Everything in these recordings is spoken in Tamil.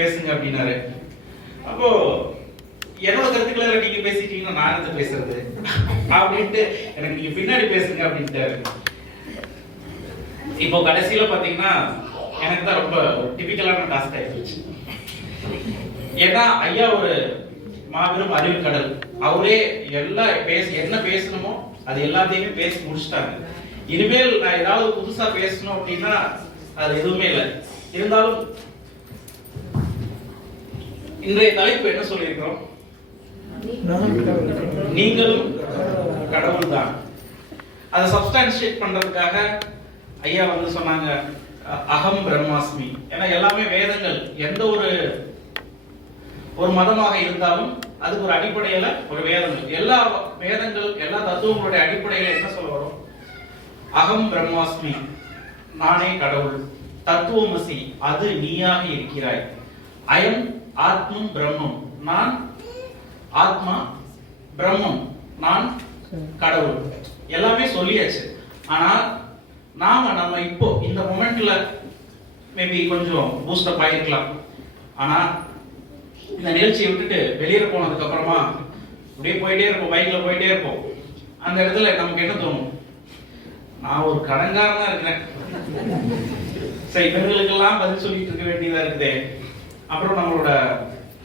பேசுங்க அப்படின்னாரு. அப்போ என்னோட கருத்துக்களை நீங்க பேசிட்டீங்கன்னா நான் எது பேசுறது? அப்படின்ட்டு எனக்கு நீங்க பின்னாடி பேசுங்க அப்படின்ட்டாரு. இப்போ கடைசியில பாத்தீங்கன்னா எனக்கு தான் ரொம்ப டிபிக்கலான டாஸ்க் ஆயிடுச்சு ஏன்னா ஐயா ஒரு மாபெரும் அறிவு கடல். அவரே எல்லா பேச என்ன பேசணுமோ அது எல்லாத்தையுமே பேசி முடிச்சிட்டாங்க. இனிமேல் நான் ஏதாவது புதுசா பேசணும் அப்படின்னா அது எதுவுமே இல்லை. இருந்தாலும் இன்றைய தலைப்பு என்ன சொல்லியிருக்கிறோம்? நீங்களும் கடவுள் தான் அதை சப்ஸ்டான்ஷியேட் பண்றதுக்காக ஐயா வந்து சொன்னாங்க அகம் பிரம்மாஸ்மி. ஏன்னா எல்லாமே வேதங்கள். எந்த ஒரு ஒரு மதமாக இருந்தாலும் அதுக்கு ஒரு அடிப்படையில ஒரு வேதங்கள். எல்லா வேதங்கள் எல்லா தத்துவங்களுடைய அடிப்படையில என்ன சொல்ல வரும்? அகம் பிரம்மாஸ்மி. நானே கடவுள். தத்துவமசி அது நீயாக இருக்கிறாய். அயம் ஆத்மம் பிரம்மம். நான் ஆத்மா பிரம்மம். நான் கடவுள். எல்லாமே சொல்லியாச்சு. ஆனால் நாம நம்ம இப்போ இந்த மொமெண்ட்ல மேபி கொஞ்சம் பூஸ்டப் ஆயிருக்கலாம். ஆனா இந்த நிகழ்ச்சியை விட்டுட்டு வெளியில போனதுக்கு அப்புறமா அப்படியே போயிட்டே இருப்போம். பைக்ல போயிட்டே இருப்போம். அந்த இடத்துல நமக்கு என்ன தோணும்? நான் ஒரு கடங்காரன் தான் இருக்கிறேன். சரி இவர்களுக்கெல்லாம் பதில் சொல்லிட்டு இருக்க வேண்டியதா இருக்குதே. அப்புறம் நம்மளோட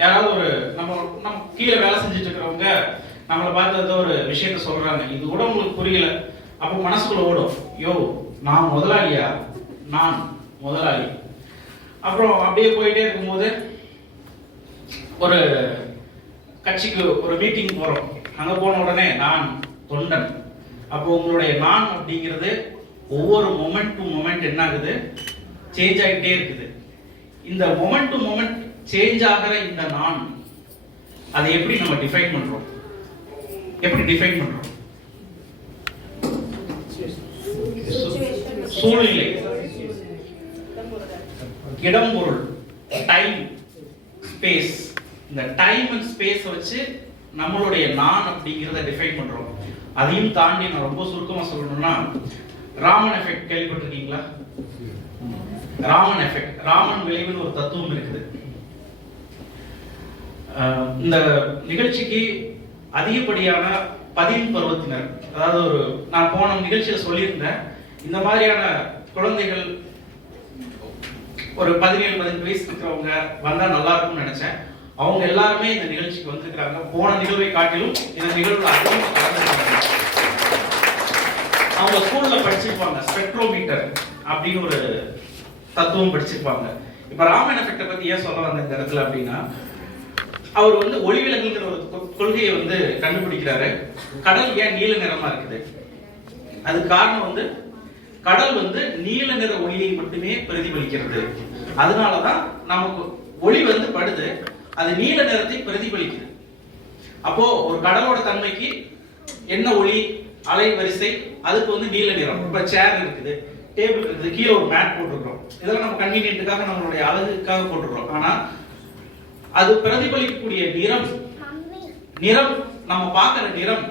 யாராவது ஒரு நம்ம நம்ம கீழே வேலை செஞ்சுட்டு இருக்கிறவங்க நம்மளை பார்த்து ஏதோ ஒரு விஷயத்த சொல்றாங்க. இது கூட உங்களுக்கு புரியல. அப்போ மனசுக்குள்ள ஓடும். யோ நான் முதலாளியா? நான் முதலாளி. அப்புறம் அப்படியே போயிட்டே இருக்கும்போது ஒரு கட்சிக்கு ஒரு மீட்டிங் போறோம். அங்க போன உடனே நான் தொண்டன். அப்போ உங்களுடைய நான் அப்படிங்கிறது ஒவ்வொரு மொமெண்ட் டு மொமெண்ட் என்ன ஆகுது சேஞ்ச் ஆகிட்டே இருக்குது. இந்த மொமெண்ட் டு மொமெண்ட் சேஞ்ச் ஆகிற இந்த நான் அதை எப்படி நம்ம டிஃபைன் பண்றோம்? எப்படி டிஃபைன் பண்றோம்? சூழ்நிலை. இடம் பொருள் டைம் ஸ்பேஸ் இந்த டைம் அண்ட் ஸ்பேஸ் வச்சு நம்மளுடைய நான் அப்படிங்கிறத டிஃபைன் பண்றோம். அதையும் தாண்டி நான் ரொம்ப சுருக்கமா சொல்லணும்னா ராமன் எஃபெக்ட் கேள்விப்பட்டிருக்கீங்களா? ராமன் எஃபெக்ட் ராமன் விளைவுன்னு ஒரு தத்துவம் இருக்குது. இந்த நிகழ்ச்சிக்கு அதிகப்படியான பதின் பருவத்தினர் அதாவது ஒரு நான் போன நிகழ்ச்சியில் சொல்லியிருந்தேன் இந்த மாதிரியான குழந்தைகள் ஒரு பதினேழு பதினெட்டு வயசு இருக்கிறவங்க வந்தா நல்லா இருக்கும்னு நினைச்சேன். அவங்க எல்லாருமே இந்த நிகழ்ச்சிக்கு வந்திருக்கிறாங்க. போன நிகழ்வை காட்டிலும் இந்த நிகழ்வு அதிகம் கலந்துருக்காங்க அவங்க ஸ்கூல்ல படிச்சிருப்பாங்க ஸ்பெக்ட்ரோமீட்டர் அப்படின்னு ஒரு தத்துவம் படிச்சிருப்பாங்க. இப்ப ராமன் எஃபெக்ட பத்தி ஏன் சொல்ல வந்த இந்த இடத்துல அப்படின்னா அவர் வந்து ஒளிவிலகல்ங்கிற ஒரு கொ- கொள்கையை வந்து கண்டுபிடிக்கிறாரு. கடல் ஏன் நீல நிறமா இருக்குது? அது காரணம் வந்து கடல் வந்து நீல நிற ஒளியை மட்டுமே பிரதிபலிக்கிறது. அதனாலதான் நமக்கு ஒளி வந்து படுது அது நீல நிறத்தை பிரதிபலிக்குது. அப்போ ஒரு கடலோட தன்மைக்கு என்ன ஒளி? அலை வரிசை அதுக்கு வந்து நீல நிறம். இப்போ சேர் இருக்குது டேபிள் இருக்குது கீழே ஒரு மேட் போட்டிருக்கிறோம். இதெல்லாம் நம்ம கன்வீனியன்ட்டுக்காக நம்மளுடைய அழகுக்காக போட்டிருக்கிறோம். ஆனால் அது பிரதிபலிக்கக்கூடிய நிறம் நிறம் நம்ம பார்க்கிற நிறம்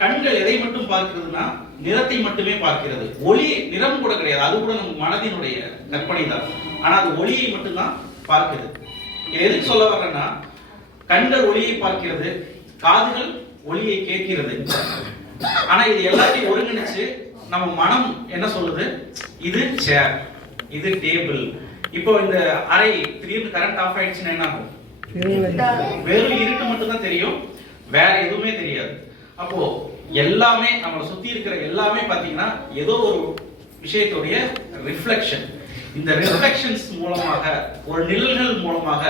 கண்கள் எதை மட்டும் பார்க்கிறதுனா நிறத்தை மட்டுமே பார்க்கிறது. ஒளி நிறம் கூட கிடையாது. அது கூட நம்ம மனதினுடைய கற்பனை தான் ஆனா அது ஒளியை மட்டும்தான் பார்க்குது இது எதுக்கு சொல்ல வர்றேன்னா கண்கள் ஒளியை பார்க்கிறது காதுகள் ஒளியை கேட்கிறது. ஆனா இது எல்லாத்தையும் ஒருங்கிணைச்சு நம்ம மனம் என்ன சொல்லுது? இது சேர் இது டேபிள் இப்போ இந்த அறை திடீர்னு கரண்ட் ஆஃப் ஆயிடுச்சுன்னா என்ன ஆகும்? வெறும் இருட்டு மட்டும் தான் தெரியும். வேற எதுவுமே தெரியாது. அப்போ எல்லாமே நம்மளை சுத்தி இருக்கிற எல்லாமே பாத்தீங்கன்னா ஏதோ ஒரு விஷயத்துடைய ரிஃப்ளெக்ஷன் இந்த ரிஃப்ளெக்ஷன்ஸ் மூலமாக ஒரு நிழல்கள் மூலமாக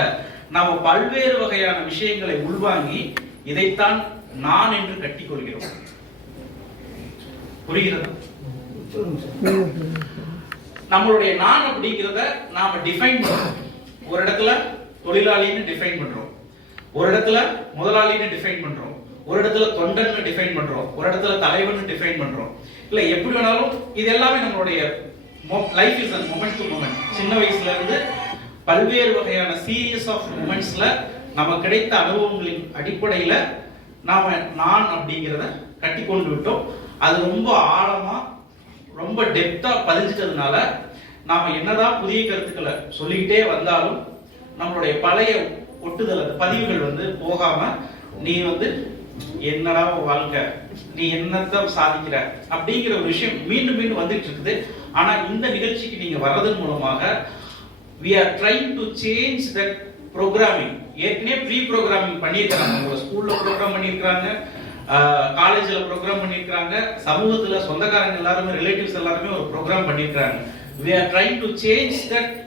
நாம பல்வேறு வகையான விஷயங்களை உள்வாங்கி இதைத்தான் நான் என்று கட்டிக்கொள்கிறோம். புரிகிறதா நம்மளுடைய நான் அப்படிங்கிறத நாம டிஃபைன் பண்றோம். ஒரு இடத்துல தொழிலாளின்னு டிஃபைன் பண்றோம். ஒரு இடத்துல முதலாளின்னு டிஃபைன் பண்றோம். ஒரு இடத்துல தொண்டன்னு டிஃபைன் பண்றோம். ஒரு இடத்துல தலைவன் டிஃபைன் பண்றோம். இல்ல எப்படி வேணாலும் இது எல்லாமே நம்மளுடைய life is and moment to moment சின்ன வயசுல இருந்து பல்வேறு வகையான சீரியஸ் ஆஃப் மூமெண்ட்ஸ்ல நம்ம கிடைத்த அனுபவங்களின் அடிப்படையில நாம நான் அப்படிங்கிறத கட்டி கொண்டு விட்டோம். அது ரொம்ப ஆழமா ரொம்ப டெப்தா பதிஞ்சிட்டதுனால நாம என்னதான் புதிய கருத்துக்களை சொல்லிக்கிட்டே வந்தாலும் நம்மளுடைய பழைய ஒட்டுதல் அந்த பதிவுகள் வந்து போகாம நீ வந்து என்னடா வாழ்க்கை நீ என்னத்த சாதிக்கிற அப்படிங்கிற ஒரு விஷயம் மீண்டும் மீண்டும் வந்துட்டு இருக்குது ஆனா இந்த நிகழ்ச்சிக்கு நீங்க வர்றதன் மூலமாக we are trying to change that programming ஏற்கனவே ப்ரீ ப்ரோக்ராமிங் பண்ணியிருக்காங்க உங்களை ஸ்கூல்ல ப்ரோக்ராம் பண்ணியிருக்காங்க காலேஜில் ப்ரோக்ராம் பண்ணியிருக்கிறாங்க சமூகத்தில் சொந்தக்காரங்க எல்லாருமே ரிலேட்டிவ்ஸ் எல்லாருமே ஒரு ப்ரோக்ராம் பண்ணியிருக்கிறாங்க we are trying to change that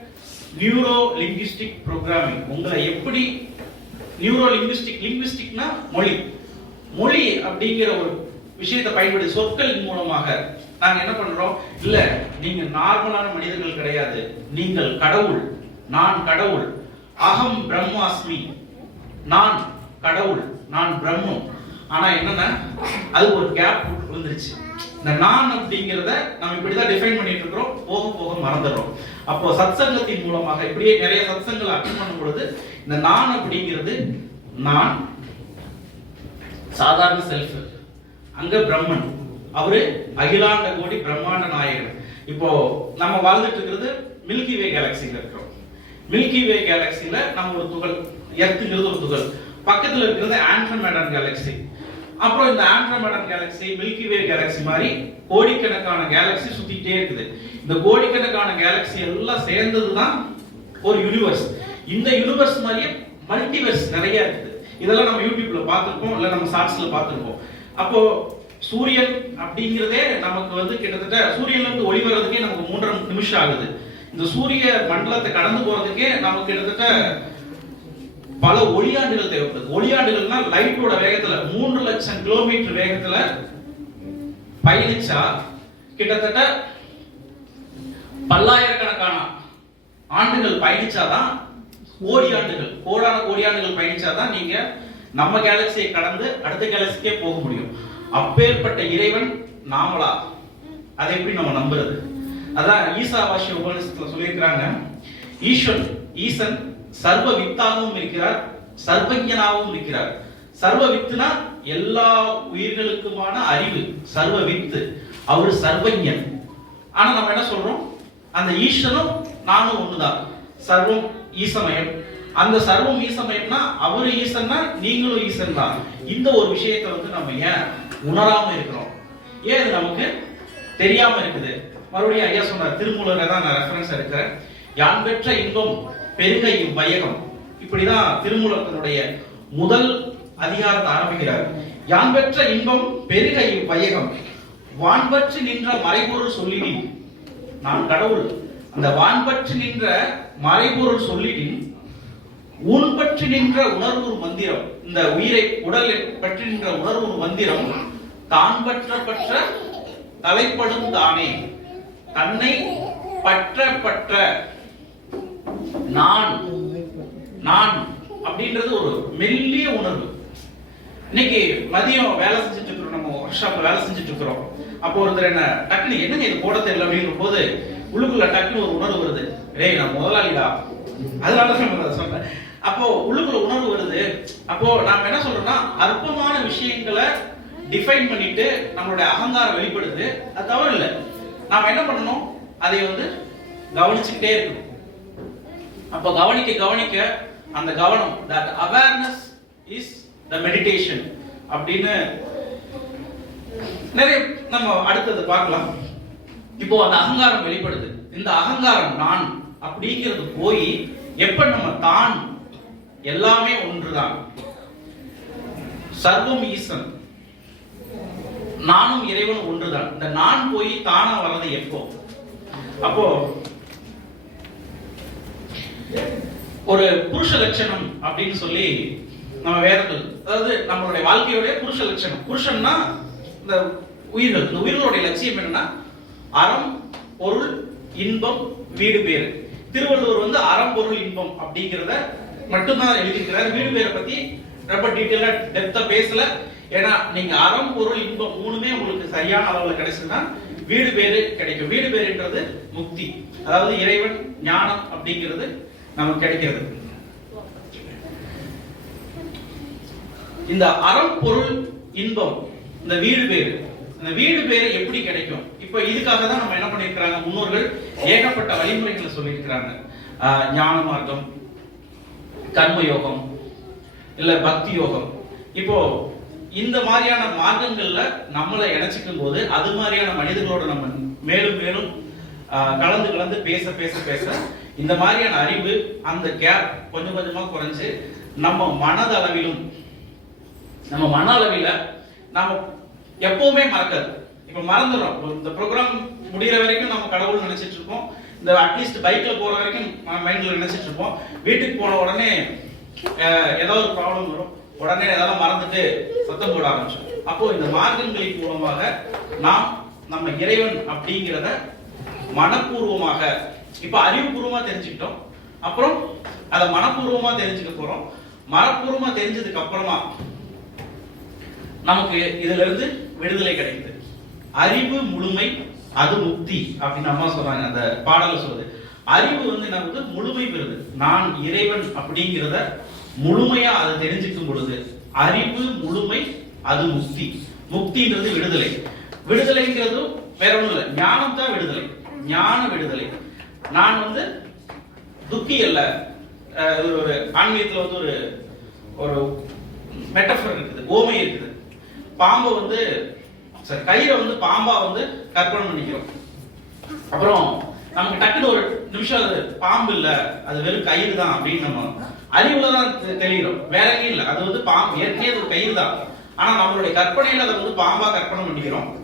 neuro linguistic programming உங்களை எப்படி நியூரோ லிங்குஸ்டிக் லிங்குஸ்டிக்னா மொழி. மொழி அப்படிங்கிற ஒரு விஷயத்தை பயன்படுத்தி சொற்களின் மூலமாக நாங்கள் என்ன பண்றோம்? இல்ல நீங்க நார்மலான மனிதர்கள் கிடையாது. நீங்கள் கடவுள். நான் கடவுள். அகம் பிரம்மாஸ்மி. நான் கடவுள். நான் பிரம்மம். ஆனா என்னன்னா அது ஒரு கேப் விழுந்துருச்சு. இந்த நான் அப்படிங்கிறத நம்ம இப்படிதான் டிஃபைன் பண்ணிட்டு இருக்கிறோம் போக போக மறந்துடுறோம். அப்போ சத்சங்கத்தின் மூலமாக இப்படியே நிறைய சத்சங்களை அட்டன் பண்ணும் பொழுது இந்த நான் அப்படிங்கிறது நான் சாதாரண செல்ஃப் அங்க பிரம்மன். அவரு அகிலாண்ட கோடி பிரம்மாண்ட நாயகன் இப்போ நம்ம வாழ்ந்துட்டு இருக்கிறது மில்கி வே கேலக்சில இருக்கிறோம். மில்கி வே கேலக்சில நம்ம ஒரு துகள் எர்த்துங்கிறது ஒரு துகள். பக்கத்துல இருக்கிறது ஆண்ட்ரமேடன் கேலக்சி அப்புறம் இந்த Andromedan galaxy milky way galaxy மாதிரி கோடிக்கணக்கான கேலக்சி சுத்திட்டே இருக்குது. இந்த கோடிக்கணக்கான கேலக்சி எல்லாம் சேர்ந்தது தான் ஒரு யூனிவர்ஸ் இந்த யூனிவர்ஸ் மாதிரியே மல்டிவர்ஸ் நிறைய இருக்குது. இதெல்லாம் நம்ம யூடியூப்ல பார்த்துருப்போம் இல்லை நம்ம ஷார்ட்ஸ்ல பார்த்துருப்போம். அப்போ சூரியன் அப்படிங்கிறதே நமக்கு வந்து கிட்டத்தட்ட சூரியன்ல இருந்து ஒளி வர்றதுக்கே நமக்கு மூன்றரை நிமிஷம் ஆகுது. இந்த சூரிய மண்டலத்தை கடந்து போறதுக்கே நமக்கு கிட்டத்தட்ட பல ஒளியாண்டுகள் தேவைப்படுது. ஒளியாண்டுகள்னா லைட்டோட வேகத்துல மூன்று லட்சம் கிலோமீட்டர் வேகத்துல பயணிச்சா கிட்டத்தட்ட பல்லாயிரக்கணக்கான ஆண்டுகள் பயணிச்சாதான் கோடி ஆண்டுகள் கோடான கோடியாண்டுகள் பயணிச்சாதான் நீங்க நம்ம கேலக்சியை கடந்து அடுத்த கேலக்சிக்கே போக முடியும். அப்பேற்பட்ட இறைவன் நாமளா. அதை எப்படி நம்ம நம்புறது? அதான் ஈசா வாஷ்ய உபநிஷத்துல சொல்லியிருக்கிறாங்க. ஈஸ்வன் ஈசன் சர்வ வித்தாகவும் இருக்கிறார் சர்வஜனாகவும் இருக்கிறார். சர்வ வித்துனா எல்லா உயிர்களுக்குமான அறிவு சர்வ வித்து அவர் சர்வஜன். ஆனா நம்ம என்ன சொல்றோம்? அந்த ஈஸ்வனும் நானும் ஒண்ணுதான். சர்வம் ஈசமயம். அந்த சர்வம் ஈசமயம்னா அவரு ஈசன்னா நீங்களும் ஈசன் தான் இந்த ஒரு விஷயத்தை வந்து நம்ம ஏன் உணராம இருக்கிறோம்? ஏன் இது நமக்கு தெரியாம இருக்குது? மறுபடியும் ஐயா சொன்னார் திருமூலரை தான் நான் ரெஃபரன்ஸ் எடுக்கிறேன். யான் பெற்ற இன்பம் பெருக இவ்வையகம் இப்படிதான் திருமூலத்தினுடைய முதல் அதிகாரத்தை ஆரம்பிக்கிறார். யான் பெற்ற இன்பம் பெருகை இவ்வையகம் வான்பற்று நின்ற மறைபொருள் சொல்லிடின் நான் கடவுள். அந்த வான்பற்று நின்ற மறைபொருள் சொல்லிடின் உன் பற்றி நின்ற உணர்வு மந்திரம். இந்த உயிரை உடல் பற்றி நின்ற உணர்வு மந்திரம் தான் பற்ற பற்ற தலைப்படும் தானே. தன்னை பற்ற பற்ற நான் நான் அப்படின்றது ஒரு மெல்லிய உணர்வு. இன்னைக்கு மதியம் வேலை செஞ்சுட்டு இருக்கிறோம் நம்ம ஒர்க் ஷாப்ல வேலை செஞ்சுட்டு இருக்கிறோம். அப்போ ஒருத்தர் என்ன டக்குன்னு என்னங்க இது போட தெரியல அப்படின்ற போது உள்ளுக்குள்ள டக்குன்னு ஒரு உணர்வு வருது. டேய் நான் முதலாளிடா. அதனால தான் நான் அதை சொன்னேன். அப்போ உள்ளுக்குள்ள உணர்வு வருது. அப்போ நாம என்ன சொல்றோம்னா அற்பமான விஷயங்களை டிஃபைன் பண்ணிட்டு நம்மளுடைய அகங்காரம் வெளிப்படுது. அது தவறு இல்லை நாம என்ன பண்ணணும்? அதை வந்து கவனிச்சுக்கிட்டே இருக்கணும். அப்ப கவனிக்க கவனிக்க அந்த கவனம் that awareness is the meditation அப்படின்னு நிறைய நம்ம அடுத்தது பார்க்கலாம். இப்போ அந்த அகங்காரம் வெளிப்படுது. இந்த அகங்காரம் நான் அப்படிங்கிறது போய் எப்ப நம்ம தான் எல்லாமே ஒன்றுதான். சர்வம் ஈசன். நானும் இறைவனும் ஒன்றுதான். இந்த நான் போய் தானா வர்றது எப்போ? அப்போ ஒரு புருஷ லட்சணம் அப்படின்னு சொல்லி நம்ம வேதங்கள் அதாவது நம்மளுடைய வாழ்க்கையுடைய புருஷ லட்சணம். புருஷன்னா இந்த உயிர்கள் இந்த உயிர்களுடைய லட்சியம் என்னன்னா அறம் பொருள் இன்பம் வீடு பேர் திருவள்ளுவர் வந்து அறம் பொருள் இன்பம் அப்படிங்கிறத மட்டும்தான் எழுதியிருக்கிறார். வீடு பேரை பத்தி ரொம்ப டீட்டெயிலா டெப்தா பேசல. ஏன்னா நீங்க அறம் பொருள் இன்பம் மூணுமே உங்களுக்கு சரியான அளவுல கிடைச்சதுன்னா வீடு பேரு கிடைக்கும். வீடு பேருன்றது முக்தி. அதாவது இறைவன் ஞானம் அப்படிங்கிறது நமக்கு கிடைக்கிறது. இந்த அறம் பொருள் இன்பம் இந்த வீடு பேரு. இந்த வீடு பேரு எப்படி கிடைக்கும்? இப்ப இதுக்காக தான் நம்ம என்ன பண்ணிருக்கிறாங்க? முன்னோர்கள் ஏகப்பட்ட வழிமுறைகளை சொல்லியிருக்கிறாங்க. ஞான மார்க்கம் கர்ம யோகம் இல்ல பக்தி யோகம். இப்போ இந்த மாதிரியான மார்க்கங்கள்ல நம்மளை இணைச்சிக்கும் போது அது மாதிரியான மனிதர்களோட நம்ம மேலும் மேலும் கலந்து கலந்து பேச பேச பேச இந்த மாதிரியான அறிவு அந்த கேப் கொஞ்சம் கொஞ்சமா குறைஞ்சு நம்ம மனதளவிலும் நம்ம மன அளவில நாம எப்பவுமே மறக்காது. இப்ப மறந்துடும் இந்த ப்ரோக்ராம் முடிகிற வரைக்கும் நம்ம கடவுள் நினைச்சிட்டு இருப்போம். இந்த அட்லீஸ்ட் பைக்ல போற வரைக்கும் மைண்ட்ல நினைச்சிட்டு இருப்போம். வீட்டுக்கு போன உடனே ஏதோ ஒரு ப்ராப்ளம் வரும். உடனே ஏதாவது மறந்துட்டு சத்தம் போட ஆரம்பிச்சோம் அப்போ இந்த மார்க்கங்களின் மூலமாக நாம் நம்ம இறைவன் அப்படிங்கிறத மனப்பூர்வமாக இப்ப அறிவுபூர்வமா தெரிஞ்சுக்கிட்டோம். அப்புறம் அதை மனப்பூர்வமா தெரிஞ்சுக்க போறோம். மனப்பூர்வமா தெரிஞ்சதுக்கு அப்புறமா நமக்கு இதுல இருந்து விடுதலை கிடைக்குது அறிவு முழுமை அது முக்தி அப்படின்னு அம்மா சொல்றாங்க அந்த பாடல சொல்லுது. அறிவு வந்து நமக்கு முழுமை பெறுது. நான் இறைவன் அப்படிங்கிறத முழுமையா அதை தெரிஞ்சுக்கும் பொழுது அறிவு முழுமை அது முக்தி. முக்தின்றது விடுதலை. விடுதலைங்கிறதும் வேற ஒண்ணும் இல்லை. ஞானம் தான் விடுதலை. ஞான விடுதலை. நான் வந்து துக்கி அல்ல. அஹ் ஒரு ஆன்மீகத்துல வந்து ஒரு ஒரு மெட்டஃபர் இருக்குது. ஓமை இருக்குது. பாம்பை வந்து சரி கயிறை வந்து பாம்பா வந்து கற்பனை பண்ணிக்கிறோம். அப்புறம் நமக்கு டக்குன்னு ஒரு நிமிஷம் அது பாம்பு இல்ல அது வெறும் கயிறு தான் அப்படின்னு நம்ம அறிவுல தான் தெ- வேற எங்கேயும் இல்லை. அது வந்து பாம்பு ஏற்கனவே அது ஒரு கயிறு தான். ஆனா நம்மளுடைய கற்பனையில அதை வந்து பாம்பா கற்பனை பண்ணிக்கிறோம்.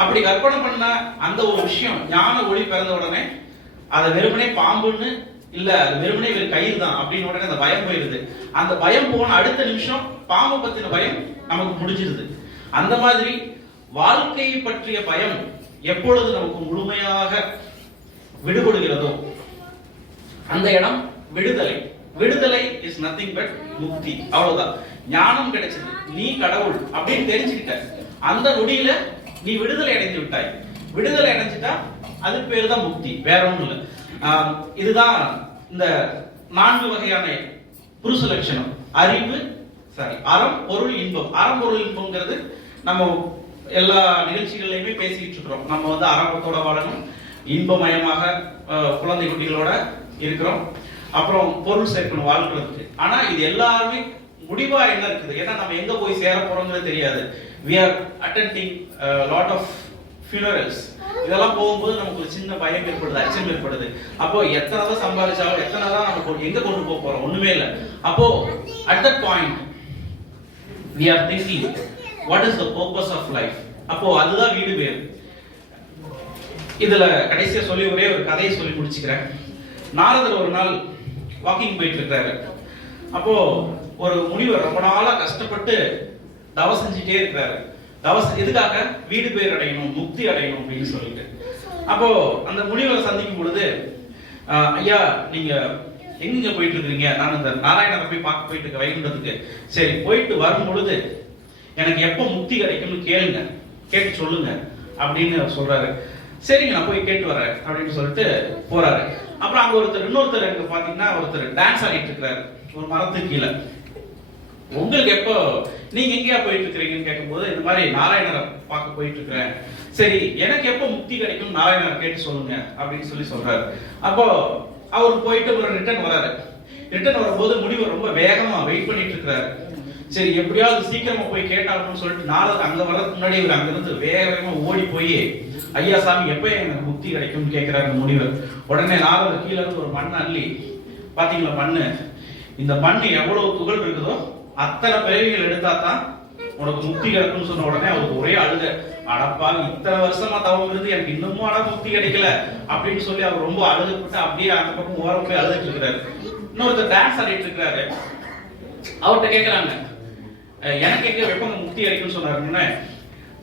அப்படி கற்பனை பண்ண அந்த ஒரு விஷயம் ஞான ஒளி பிறந்த உடனே அதை வெறுமனே பாம்புன்னு இல்ல அது வெறுமனே இவர் கயிறு தான் அப்படின்னு உடனே அந்த பயம் போயிருது அந்த பயம் போன அடுத்த நிமிஷம் பாம்பை பத்தின பயம் நமக்கு முடிஞ்சிருது. அந்த மாதிரி வாழ்க்கையை பற்றிய பயம் எப்பொழுது நமக்கு முழுமையாக விடுபடுகிறதோ அந்த இடம் விடுதலை. விடுதலை இஸ் நத்திங் பட் முக்தி. அவ்வளவுதான். ஞானம் கிடைச்சது. நீ கடவுள் அப்படின்னு தெரிஞ்சுக்கிட்ட. அந்த நொடியில நீ விடுதலை அடைந்து விட்டாய். விடுதலை அடைஞ்சிட்டா அது பேர் தான் முக்தி வேற ஒன்றும் இல்லை. இதுதான் இந்த நான்கு வகையான புருஷ லட்சணம் அறிவு சாரி அறம் பொருள் இன்பம். அறம் பொருள் இன்பம்ங்கிறது நம்ம எல்லா நிகழ்ச்சிகள்லையுமே பேசிக்கிட்டு இருக்கிறோம். நம்ம வந்து அறத்தோட வாழணும் இன்பமயமாக குழந்தை குட்டிகளோட இருக்கிறோம். அப்புறம் பொருள் சேர்க்கணும் வாழ்க்கிறதுக்கு ஆனா இது எல்லாருமே முடிவா என்ன இருக்குது? ஏன்னா நம்ம எங்க போய் சேர போறோம்னு தெரியாது. We are attending lot of funerals. இதெல்லாம் போகும்போது நமக்கு ஒரு சின்ன பயம் ஏற்படுது அச்சம் ஏற்படுது. அப்போ எத்தனை தான் சம்பாதிச்சாலும் எத்தனை தான் நம்ம எங்க கொண்டு போக போறோம்? ஒண்ணுமே இல்லை. அப்போ at that point we are thinking what is the purpose of life? அப்போ அதுதான் வீடு பேர் இதுல கடைசியா சொல்லி ஒரே ஒரு கதையை சொல்லி முடிச்சுக்கிறேன். நாரதர் ஒரு நாள் வாக்கிங் போயிட்டு இருக்காரு அப்போ ஒரு முனிவர் ரொம்ப நாளா கஷ்டப்பட்டு தவ செஞ்சுட்டே இருக்கிறாரு தவ எதுக்காக? வீடு பேர் அடையணும் முக்தி அடையணும் அப்படின்னு சொல்லிட்டு. அப்போ அந்த முனிவரை சந்திக்கும் பொழுது ஐயா நீங்க எங்க போயிட்டு இருக்கிறீங்க? நான் இந்த நாராயணரை போய் பார்க்க போயிட்டு இருக்க வைகுண்டத்துக்கு. சரி போயிட்டு வரும் பொழுது எனக்கு எப்போ முக்தி கிடைக்கும்னு கேளுங்க. கேட்டு சொல்லுங்க. அப்படின்னு அவர் சொல்றாரு. சரிங்க நான் போய் கேட்டு வரேன் அப்படின்னு சொல்லிட்டு போறாரு. அப்புறம் அங்க ஒருத்தர் இன்னொருத்தர் எனக்கு பாத்தீங்கன்னா ஒருத்தர் டான்ஸ் ஆடிட்டு இருக்கிறாரு. ஒரு மரத்துக்கு கீழே. உங்களுக்கு எப்போ? நீங்க எங்கேயா போயிட்டு இருக்கிறீங்கன்னு கேட்கும்போது இந்த மாதிரி நாராயணரை பார்க்க போயிட்டு இருக்கிறேன் சரி எனக்கு எப்போ முக்தி கிடைக்கும்? நாராயணரை கேட்டு சொல்லுங்க அப்படின்னு சொல்லி சொல்றாரு. அப்போ அவர் போயிட்டு ஒரு ரிட்டர்ன் வராரு. ரிட்டர்ன் வரும்போது முடிவு ரொம்ப வேகமா வெயிட் பண்ணிட்டு இருக்கிறாரு சரி எப்படியாவது சீக்கிரமா போய் கேட்டாங்கன்னு சொல்லிட்டு நாரதர் அங்க வர்றதுக்கு முன்னாடி இவர் அங்கிருந்து வேக வேகமா ஓடி போய் ஐயா சாமி எப்ப எனக்கு முக்தி கிடைக்கும்னு கேட்கிறாரு முனிவர் உடனே நாரதர் கீழே இருந்து ஒரு மண் அள்ளி பாத்தீங்களா மண்ணு? இந்த மண்ணு எவ்வளவு துகள் இருக்குதோ அத்தனை பிறவிகள் எடுத்தா தான் உனக்கு முக்தி கிடைக்கும்னு சொன்ன உடனே அவருக்கு ஒரே அழுக. அடப்பா இத்தனை வருஷமா தவம் இருந்து எனக்கு இன்னமும் அட முக்தி கிடைக்கல அப்படின்னு சொல்லி அவர் ரொம்ப அழுதுபட்டு அப்படியே அந்த பக்கம் ஓரம் போய் அழுதுட்டு இருக்கிறாரு. இன்னொருத்தர் டான்ஸ் ஆடிட்டு இருக்கிறாரு. அவர்கிட்ட கேட்கிறாங்க எனக்கு எங்க வெப்பம் முக்தி கிடைக்கும்னு சொன்னாருன்னு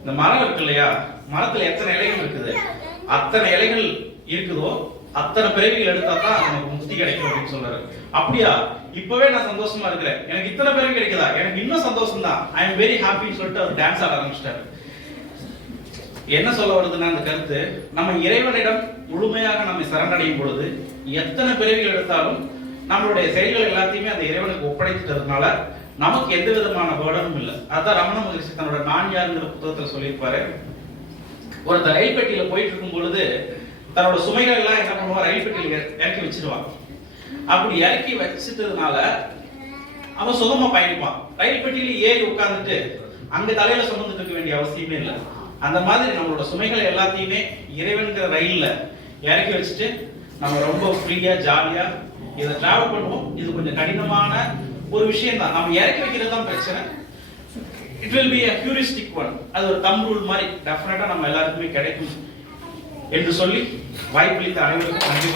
இந்த மரம் இருக்கு இல்லையா? மரத்துல எத்தனை இலைகள் இருக்குது? அத்தனை இலைகள் இருக்குதோ அத்தனை பிறவிகள் எடுத்தா தான் நமக்கு முக்தி கிடைக்கும் அப்படின்னு சொல்றாரு அப்படியா? இப்பவே நான் சந்தோஷமா இருக்கிறேன். எனக்கு இத்தனை பேரும் கிடைக்குதா எனக்கு இன்னும் சந்தோஷம் தான் ஐ எம் வெரி ஹாப்பின்னு சொல்லிட்டு அவர் டான்ஸ் ஆட ஆரம்பிச்சிட்டாரு. என்ன சொல்ல வருதுன்னா அந்த கருத்து நம்ம இறைவனிடம் முழுமையாக நம்மை சரணடையும் பொழுது எத்தனை பிறவிகள் எடுத்தாலும் நம்மளுடைய செயல்கள் எல்லாத்தையுமே அந்த இறைவனுக்கு ஒப்படைத்துட்டதுனால நமக்கு எந்த விதமான பேர்டனும் இல்லை. அதான் ரமண மகரிஷி தன்னோட நான் யாருங்கிற புத்தகத்துல சொல்லியிருப்பாரு. ஒருத்தர் ரயில் பெட்டியில போயிட்டு இருக்கும் பொழுது தன்னோட சுமைகள் எல்லாம் என்ன பண்ணுவா ரயில் பெட்டியில இறக்கி வச்சிருவான். அப்படி இறக்கி வச்சிட்டதுனால அவன் சுகமா பயணிப்பான். ரயில் பெட்டியில ஏறி உட்கார்ந்துட்டு அங்க தலையில சுமந்துட்டு இருக்க வேண்டிய அவசியமே இல்லை. அந்த மாதிரி நம்மளோட சுமைகள் எல்லாத்தையுமே இறைவன்கிற ரயில்ல இறக்கி வச்சுட்டு நம்ம ரொம்ப ஃப்ரீயா ஜாலியா இதை டிராவல் பண்ணுவோம். இது கொஞ்சம் கடினமான ஒரு விஷயம் தான் நம்ம இறக்கி வைக்கிறது தான் பிரச்சனை. It will be a heuristic one அது ஒரு தம் ரூல் மாதிரி டெஃபினட்டா நம்ம எல்லாருக்குமே கிடைக்கும். என்று சொல்லி வாய்ப்பளித்த அனைவருக்கும் நன்றி